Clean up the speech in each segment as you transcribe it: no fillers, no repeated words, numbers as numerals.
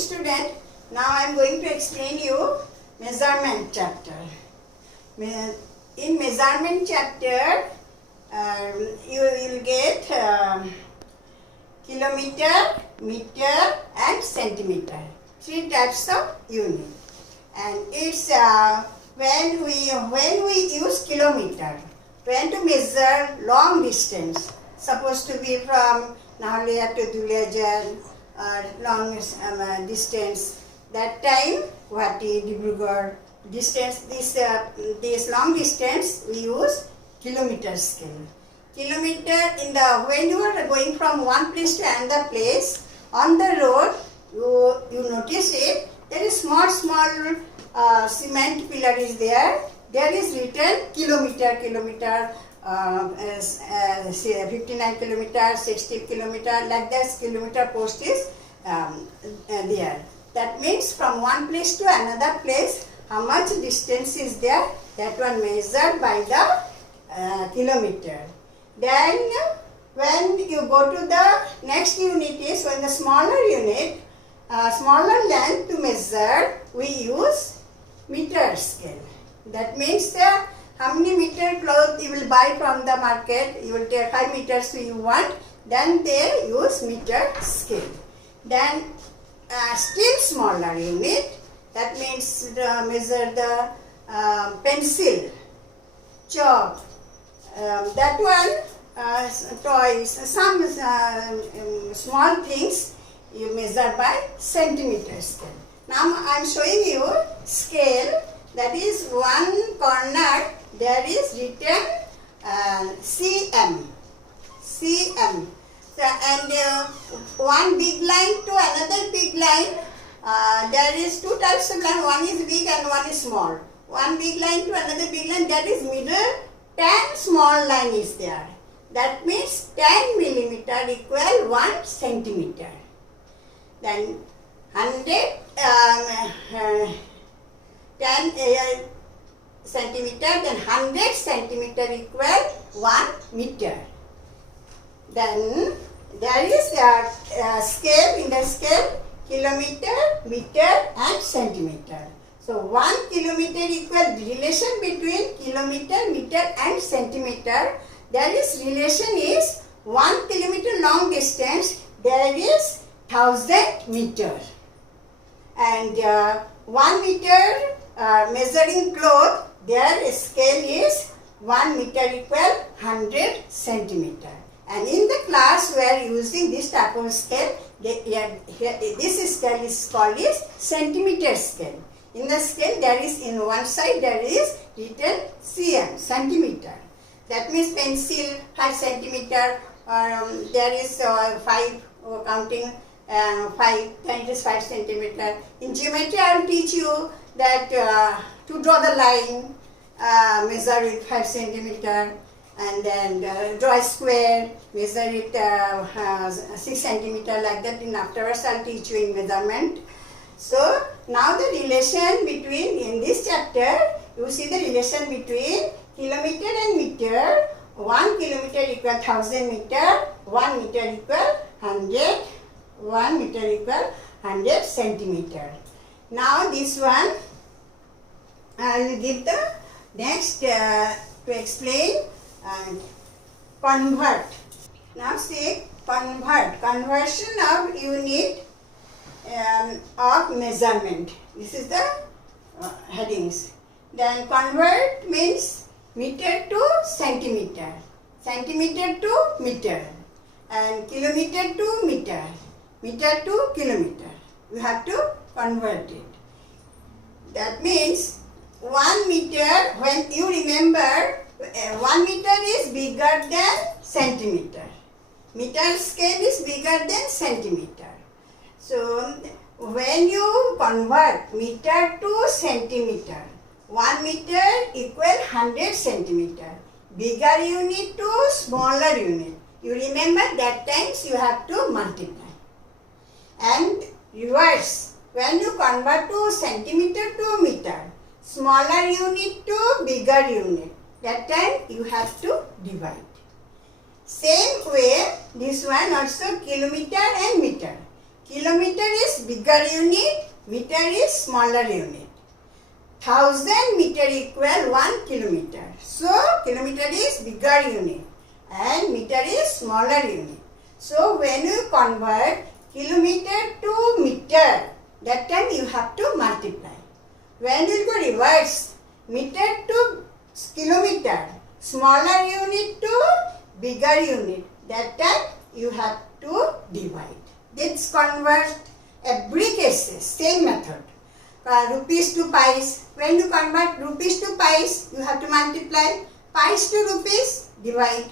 student, now I am going to explain you measurement chapter. In measurement chapter, you will get kilometer, meter and centimeter. Three types of unit. And it's when we use kilometer, when to measure long distance, supposed to be from Nahalia to Duliajan or long distance. That time, Guwahati, Dibrugarh, distance, this long distance we use kilometer scale. Kilometer when you are going from one place to another place, on the road, you notice it, there is small cement pillar is there. There is written kilometer, 59 kilometer, 60 kilometer, like that kilometer post is there. That means from one place to another place, how much distance is there, that one measured by the kilometer. Then when you go to the next unit is when the smaller unit, smaller length to measure, we use meter scale. That means how many meter cloth you will buy from the market, you will take 5 meters you want, then they use meter scale. Then still smaller unit, that means measure the pencil, chalk, that one, toys, some small things you measure by centimeter scale. Now I am showing you scale, that is one corner there is written cm. So, and one big line to another big line, there is two types of line, one is big and one is small. One big line to another big line, that is middle, 10 small line is there. That means 10 millimeter equal 1 centimeter. Then 10 centimeter, then 100 centimeter equal 1 meter. Then there is a scale, in the scale kilometer, meter and centimeter. So 1 kilometer equal relation between kilometer, meter and centimeter. There is relation is 1 kilometer long distance, there is 1000 meter. And 1 meter measuring cloth, their scale is 1 meter equal 100 centimeter. And in the class we are using this type of scale. This scale is called centimeter scale. In the scale there is, in one side there is written cm, centimeter. That means pencil 5 centimeter, there is 5 counting 5, then it is 5 centimeter. In geometry I will teach you that to draw the line, measure it 5 centimeter. And then draw a square, measure it 6 centimeter, like that. In afterwards I will teach you in measurement. So now the relation between, in this chapter, you see the relation between kilometer and meter. 1 kilometer equal 1000 meter, 1 meter equal 100, 1 meter equal 100 centimeter. Now this one, I will give the next to explain. And convert. Now say conversion of unit of measurement. This is the headings. Then convert means meter to centimeter, centimeter to meter, and kilometer to meter, meter to kilometer. We have to convert it. That means 1 meter, when you remember, 1 meter is bigger than centimeter. Meter scale is bigger than centimeter. So when you convert meter to centimeter, 1 meter equal 100 centimeter. Bigger unit to smaller unit. You remember that times you have to multiply. And reverse, when you convert to centimeter to meter, smaller unit to bigger unit, that time you have to divide. Same way, this one also kilometer and meter. Kilometer is bigger unit, meter is smaller unit. 1000 meter equal 1 kilometer. So kilometer is bigger unit and meter is smaller unit. So when you convert kilometer to meter, that time you have to multiply. When you go reverse, meter to kilometer, smaller unit to bigger unit, that time you have to divide. Let's convert every cases, same method. Rupees to pies. When you convert rupees to pies, you have to multiply. Pies to rupees, divide.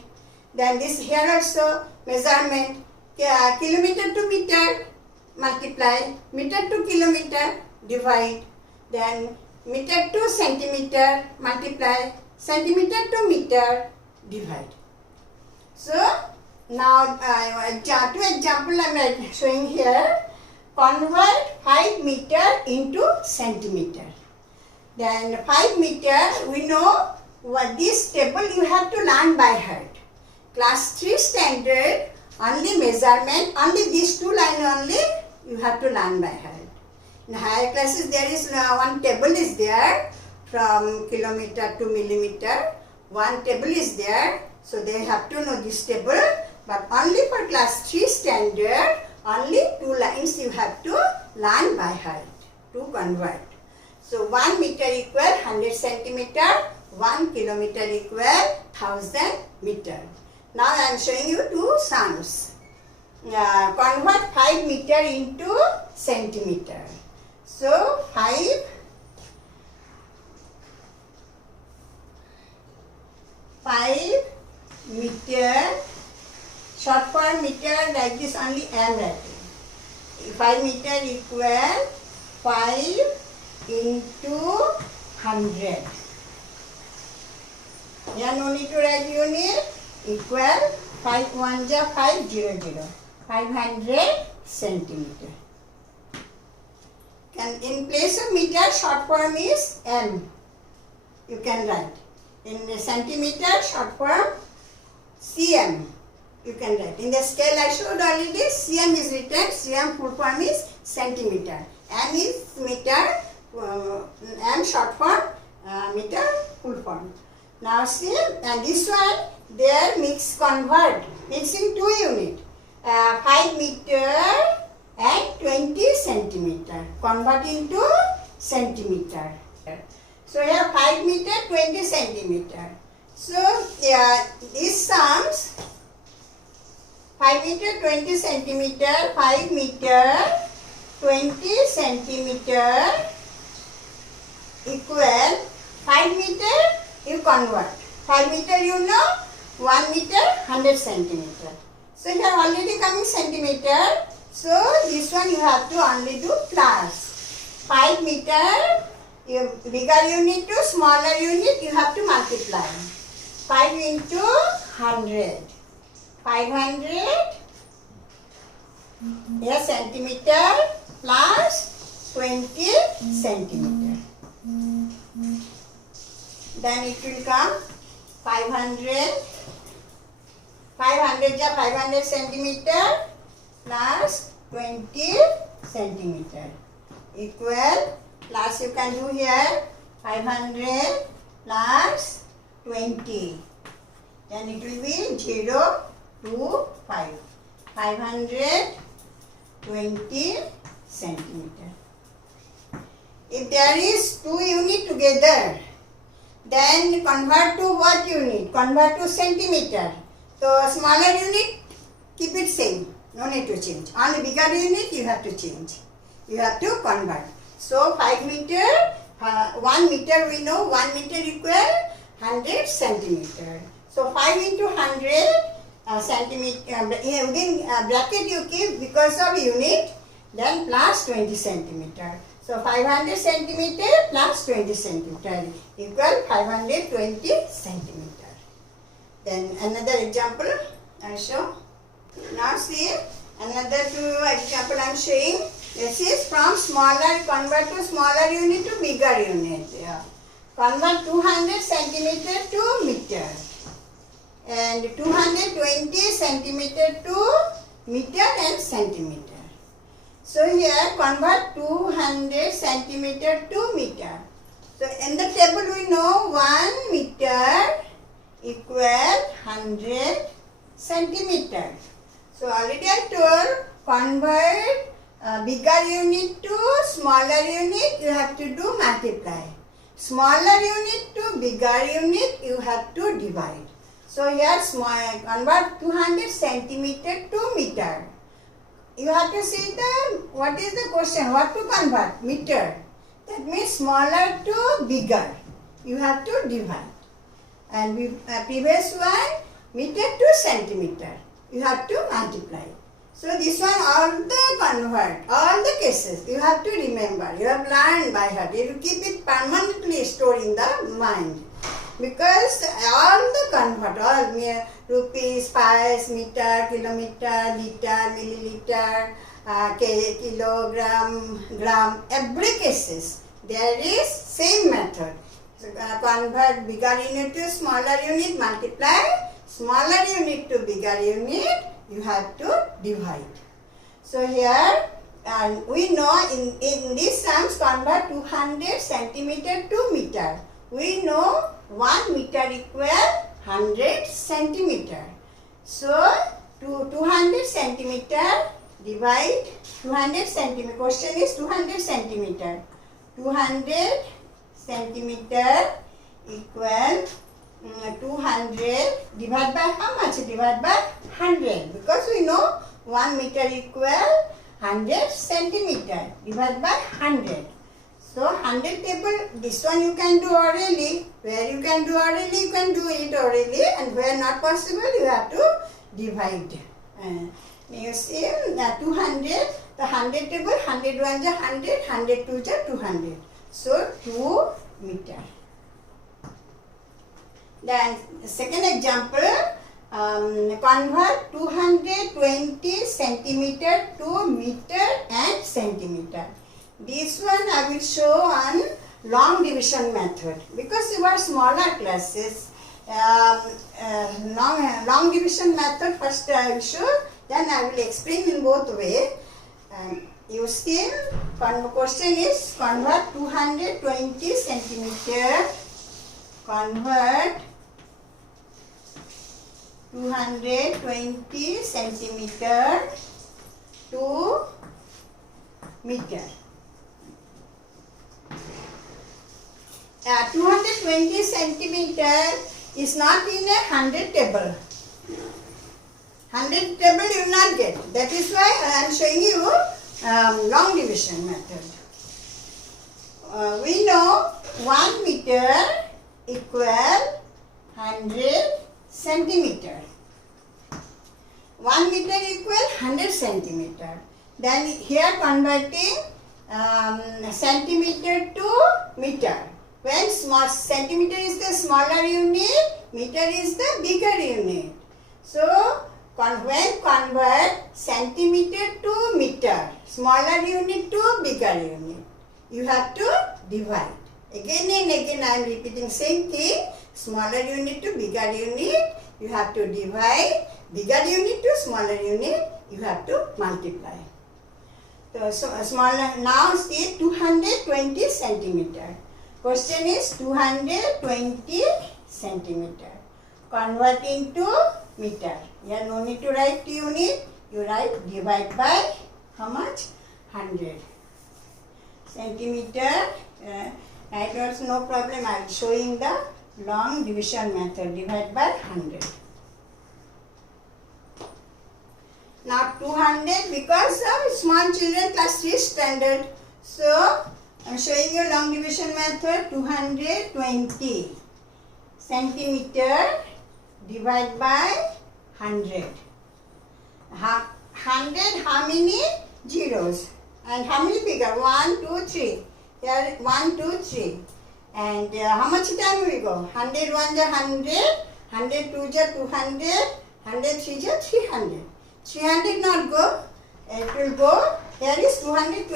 Then this here also measurement. Kilometer to meter, multiply. Meter to kilometer, divide. Then meter to centimeter, multiply. Centimeter to meter, divide. So now two example I am showing here. Convert 5 meter into centimeter. Then 5 meter, we know what this table you have to learn by heart. Class 3 standard, only measurement, only these two line only you have to learn by heart. In higher classes there is one table is there from kilometer to millimeter. One table is there, so they have to know this table. But only for class 3 standard, only two lines you have to learn by heart to convert. So 1 meter equal 100 centimeter, 1 kilometer equal 1000 meter. Now I am showing you two sums. Convert 5 meter into centimeter. So 5 meter, short form meter like this only I am writing. 5 meter equal 5 into 100. Here no need to write unit. Equal 5 1 ja 500. 500 centimeter. And in place of meter, short form is m. You can write. In the centimeter, short form cm. You can write. In the scale I showed already, cm is written. Cm full form is centimeter. M is meter. M short form, meter full form. Now see, and this one, there mix convert. Mixing two unit. 5 meter and 20 centimeter. Convert into centimeter. So here 5 meter, 20 centimeter. So these sums 5 meter, 20 centimeter, 5 meter, 20 centimeter equal 5 meter you convert. 5 meter you know, 1 meter 100 centimeter. So here already coming centimeter. So this one you have to only do plus. 5 meter, bigger unit to smaller unit you have to multiply. 5 into 100. 500 here centimeter plus 20 centimeter. Then it will come 500. 500 ja 500 centimeter plus 20 centimeter equal, plus you can do here 500 plus 20. Then it will be 0 to 5. 520 centimeter. If there is two unit together, then convert to what unit? Convert to centimeter. So smaller unit, keep it same. No need to change. Only bigger unit you have to change. You have to convert. So 5 meter, 1 meter we know 1 meter equal 100 centimeter. So 5 into 100 centimeter, within bracket you keep because of unit, then plus 20 centimeter. So 500 centimeter plus 20 centimeter equal 520 centimeter. Then another example I show. Now see another two example I am showing. This is from smaller, convert to smaller unit to bigger unit. Yeah. Convert 200 centimeter to meter and 220 centimeter to meter and centimeter. So here convert 200 centimeter to meter. So in the table we know 1 meter equal 100 centimeter. So already I told convert bigger unit to smaller unit, you have to do multiply. Smaller unit to bigger unit, you have to divide. So here convert 200 centimeter to meter. You have to see what is the question, what to convert? Meter. That means smaller to bigger. You have to divide. And previous one, meter to centimeter. You have to multiply. So this one, all the convert, all the cases, you have to remember. You have learned by heart. You keep it permanently stored in the mind. Because all the convert, all rupees, pies, meter, kilometer, liter, milliliter, kilogram, gram, every cases, there is same method. So, convert bigger unit to smaller unit, multiply, smaller unit to bigger unit, you have to divide. So here, we know in this sums convert 200 centimeter to meter. We know 1 meter equal 100 centimeter. So, 200 centimeter divide 200 centimeter. Question is 200 centimeter. 200 centimeter equal 200 divided by how much? Divided by 100. Because we know 1 meter equal 100 centimeter divided by 100. So 100 table, this one you can do orally. Where you can do orally, you can do it orally, and where not possible, you have to divide. You see 200, the 100 table, 100 1 is 100, 100 2 is 200. So 2 meter. Then second example, convert 220 centimeter to meter and centimeter. This one I will show on long division method, because you are smaller classes. Long division method first I will show, then I will explain in both way. You see, question is convert 220 centimeter, convert 220 centimeter to meter. 220 centimeter is not in a 100 table. 100 table you will not get. That is why I am showing you long division method. We know 1 meter equal 100 centimeter. 1 meter equal 100 centimeter. Then here converting centimeter to meter. When small centimeter is the smaller unit, meter is the bigger unit. So when convert centimeter to meter, smaller unit to bigger unit, you have to divide. Again and again I am repeating same thing. Smaller unit to bigger unit, you have to divide. Bigger unit to smaller unit, you have to multiply. So smaller, now see 220 centimeter. Question is 220 centimeter. Convert into meter. Here no need to write unit. You write divide by how much? 100. Centimeter. Write also no problem. I am showing the long division method. Divide by 100. Now 200 because of small children class 3 standard. So I am showing you long division method. 220 centimeter divide by 100. 100 how many zeros? And how many figure? 1, 2, 3. Here 1, 2, 3. And how much time we go? 100 1 is 100. 100 2 is 200. 100 3 is 300. 300 not go. It will go. Here is 220.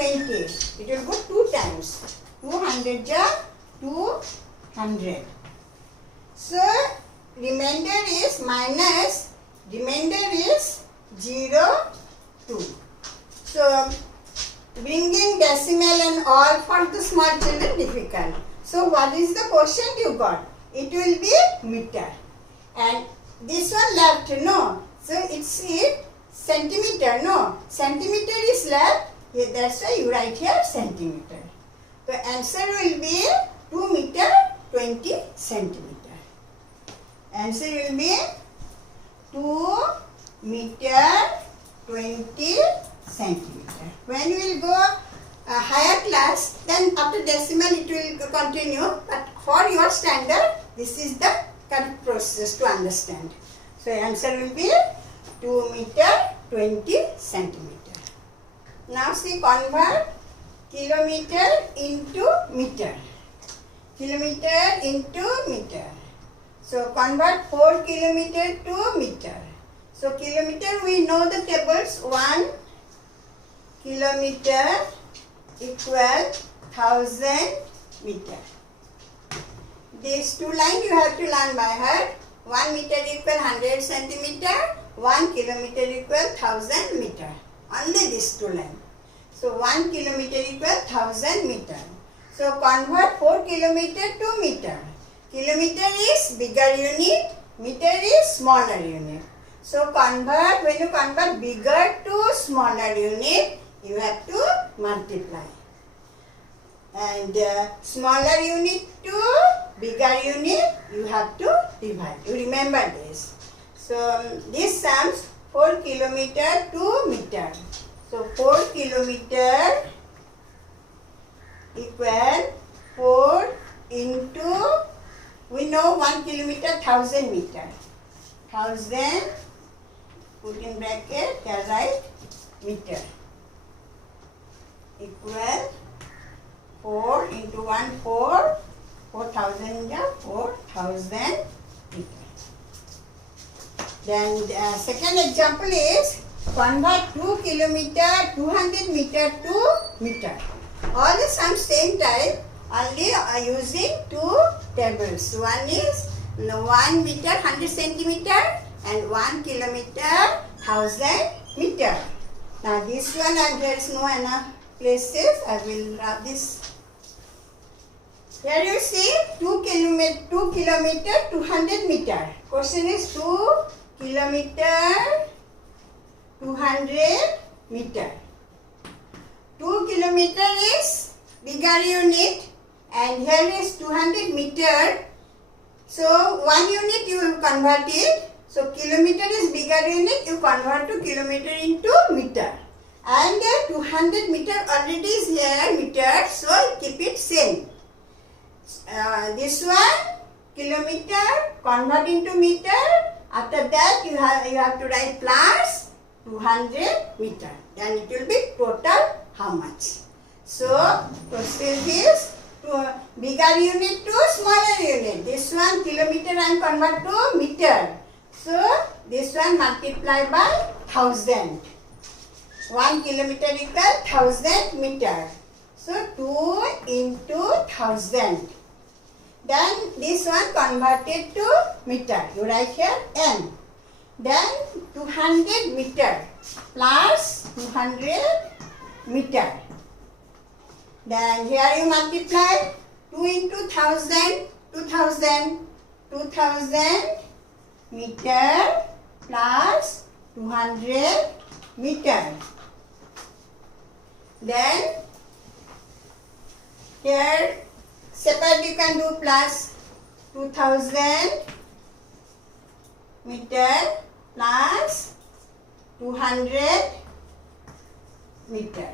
It will go 2 times. 200 is 200. So remainder is minus. Remainder is 0, 2. So bringing decimal and all for the small children difficult. So what is the quotient you got? It will be meter. And this one left, no. So it's it centimeter, no. Centimeter is left. That's why you write here centimeter. The answer will be 2 meter 20 centimeter. Answer will be 2 meter 20 centimeter. When we will go higher class, then after decimal it will continue. But for your standard, this is the correct process to understand. So answer will be 2 meter 20 centimeter. Now see, convert kilometer into meter. Kilometer into meter. So convert 4 kilometer to meter. So kilometer, we know the tables. 1 kilometer equal 1000 meter. These two lines you have to learn by heart. 1 meter equal 100 centimeter. 1 kilometer equal 1000 meter. Only these two lines. So 1 kilometer equal 1000 meter. So convert 4 kilometer to meter. Kilometer is bigger unit. Meter is smaller unit. So convert, when you convert bigger to smaller unit, you have to multiply. And smaller unit to bigger unit, you have to divide. You remember this. So this sums 4 kilometer to meter. So 4 kilometer equal 4 into, we know 1 kilometer 1000 meter. 1000, put in bracket, here write meter, equal 4 into 1, 4, 4000 is 4000 meter. Then second example is convert 2 kilometer 200 meter to meter. All the sums same type, only using two tables. One is 1 meter 100 centimeter and 1 kilometer 1000 meter. Now this one, there is no enough places. I will wrap this. Here you see 2 kilometer 200 meter. Question is 2 kilometer 200 meter. 2 kilometer is bigger unit and here is 200 meter. So 1 unit you will convert it. So kilometer is bigger unit, you convert to kilometer into meter. And 200 meter already is here meter, so keep it same. This one kilometer convert into meter. After that you have to write plus 200 meter. Then it will be total how much. So process is to bigger unit to smaller unit. This one kilometer and convert to meter. So this one multiply by 1000. 1 kilometer equal 1000 meter. So 2 into 1000. Then this one converted to meter. You write here n. Then 200 meter plus 200 meter. Then here you multiply 2 into 1000, 2000, 2000 meter plus 200 meter. Then here separate you can do plus 2000 meter plus 200 meter.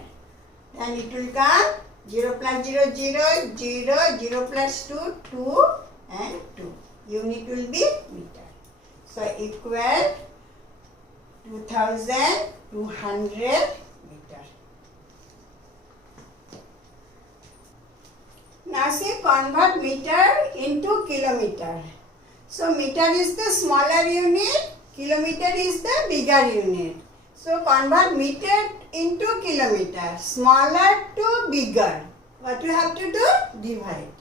Then it will come 0 plus 0, 0, 0, 0 plus 2, 2 and 2. Unit will be meter. So equal 2200 meter. Now see, convert meter into kilometer. So meter is the smaller unit, kilometer is the bigger unit. So convert meter into kilometer, smaller to bigger. What you have to do? Divide.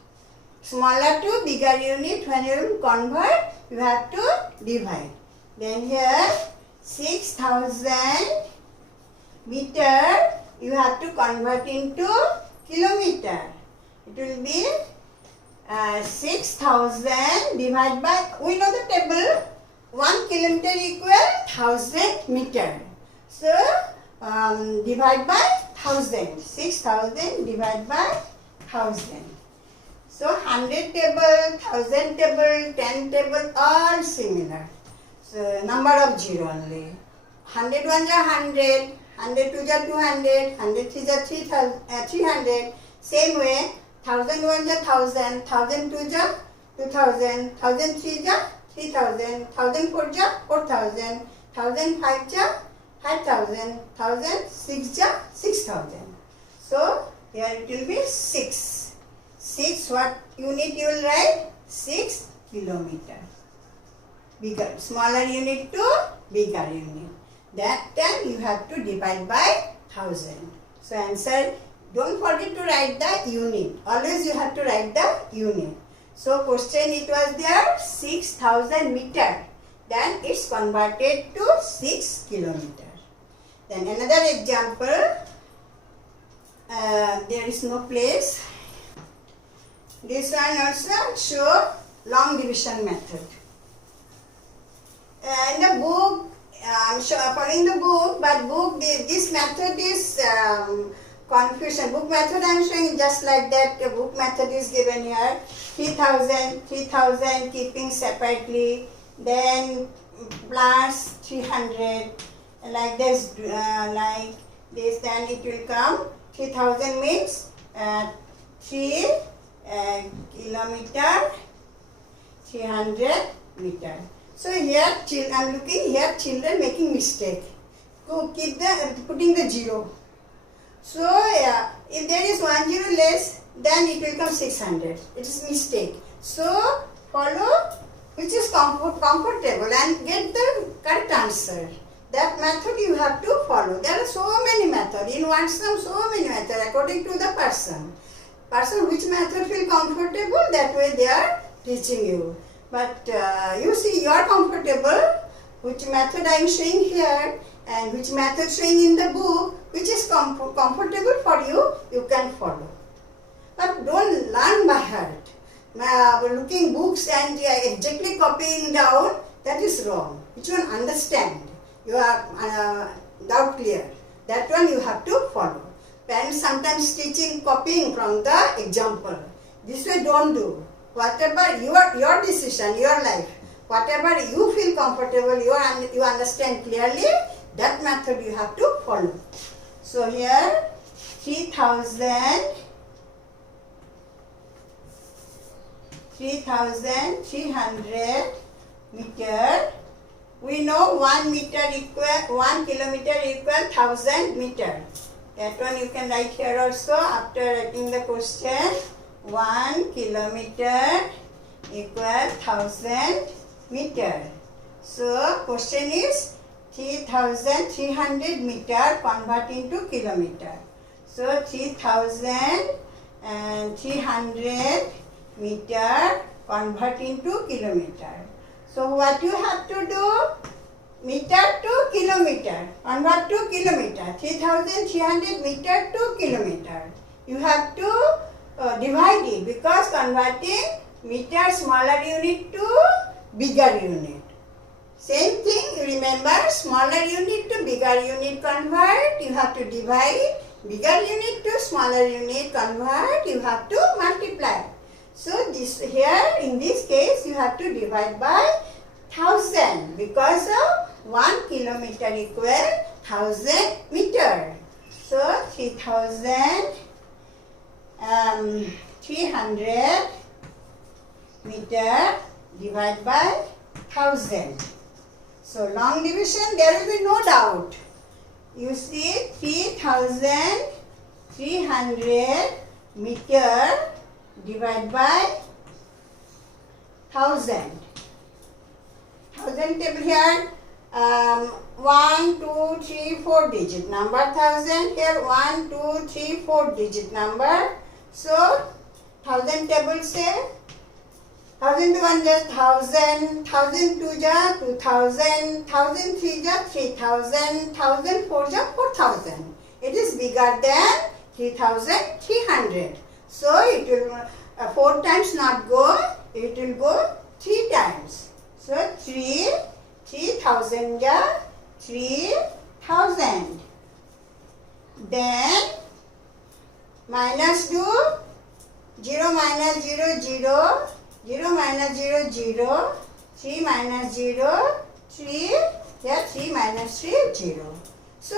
Smaller to bigger unit, when you convert, you have to divide. Then here 6000 meter, you have to convert into kilometer. It will be 6,000 divided by, we know the table, 1 kilometer equal 1000 meter. So divide by 1000, 6,000 divided by 1000. So 100 table, 1000 table, 10 table, all similar. So number of 0 only. 100 1 are 100, 100 2 are 200, 100 3 are 300. Same way, 1000 1 are 1000, 1000 2 are 2000, 1000 3 are 3000, 1000 4 are 4000, 1000 5 are 5000, 1000 6 are 6000. So here it will be 6. 6, what unit you will write? 6 kilometer. Bigger, smaller unit to bigger unit. That time you have to divide by 1000. So answer, don't forget to write the unit. Always you have to write the unit. So question it was there 6,000 meter. Then it's converted to 6 kilometer. Then another example. There is no place. This one also show long division method. In the book, I am following the book, but this method is confusion. Book method I am showing just like that. The book method is given here. 3,000, 3,000 keeping separately. Then plus 300 like this, then it will come 3,000 means 3 kilometer, 300 meter. So here I am looking here children making mistake. Keep putting the 0. So if there is 1 0 less, then it will come 600. It is mistake. So follow which is comfortable and get the correct answer. That method you have to follow. There are so many methods. In one sum, so many methods according to the person. Which method feel comfortable, that way they are teaching you. But you see you are comfortable, which method I am showing here and which method showing in the book, which is comfortable for you, you can follow. But don't learn by heart. Looking books and exactly copying down, that is wrong. Which one understand? You are doubt clear. That one you have to follow. Parents sometimes teaching copying from the example. This way don't do. Whatever your decision, your life, whatever you feel comfortable, you understand clearly, that method you have to follow. So here 3,300 meter. We know 1 kilometer equal 1000 meter. That one you can write here also after writing the question. 1 kilometer equal 1000 meter. So question is 3,300 meter convert into kilometer. So 3,300 meter convert into kilometer. So what you have to do? Meter to kilometer. Convert to kilometer. 3,300 meter to kilometer. You have to divide it because converting meter smaller unit to bigger unit. Same thing, you remember, smaller unit to bigger unit convert, you have to divide. Bigger unit to smaller unit convert, you have to multiply. So this here in this case you have to divide by 1000 because of 1 kilometer equal 1000 meter. So 3,300 meter divided by 1000. So long division there will be no doubt. You see 3,300 meter divided by 1000. 1000 table here 1, 2, 3, 4 digit number 1000. Here 1, 2, 3, 4 digit number. So 1000 table say 1000 to 1 just 1000, 1000 2 ja 2000, 1000 3 ja 3000, 1000 4 ja 4000. It is bigger than 3300. So it will 4 times not go, it will go 3 times. So 3000 ja 3000. Then minus do 0 minus 0 0, 0 minus 0 0, 3 minus 0 3, here 3 minus 3 0. So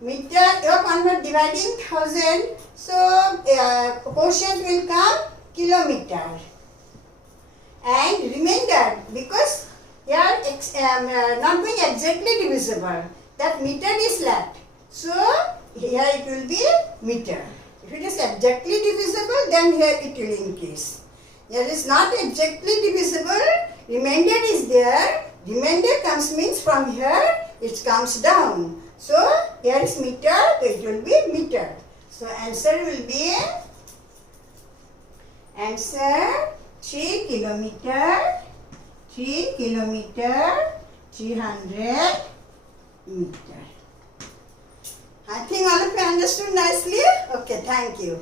meter, you convert dividing 1000, so quotient will come kilometer. And remainder, because here not being exactly divisible, that meter is left. So here it will be meter. If it is exactly divisible, then here it will increase. Here is not exactly divisible, remainder is there. Remainder comes means from here it comes down. So here is meter, it will be meter. So answer will be answer 3 kilometer, 3 kilometer, 300 meter. I think all of you understood nicely. Okay, thank you.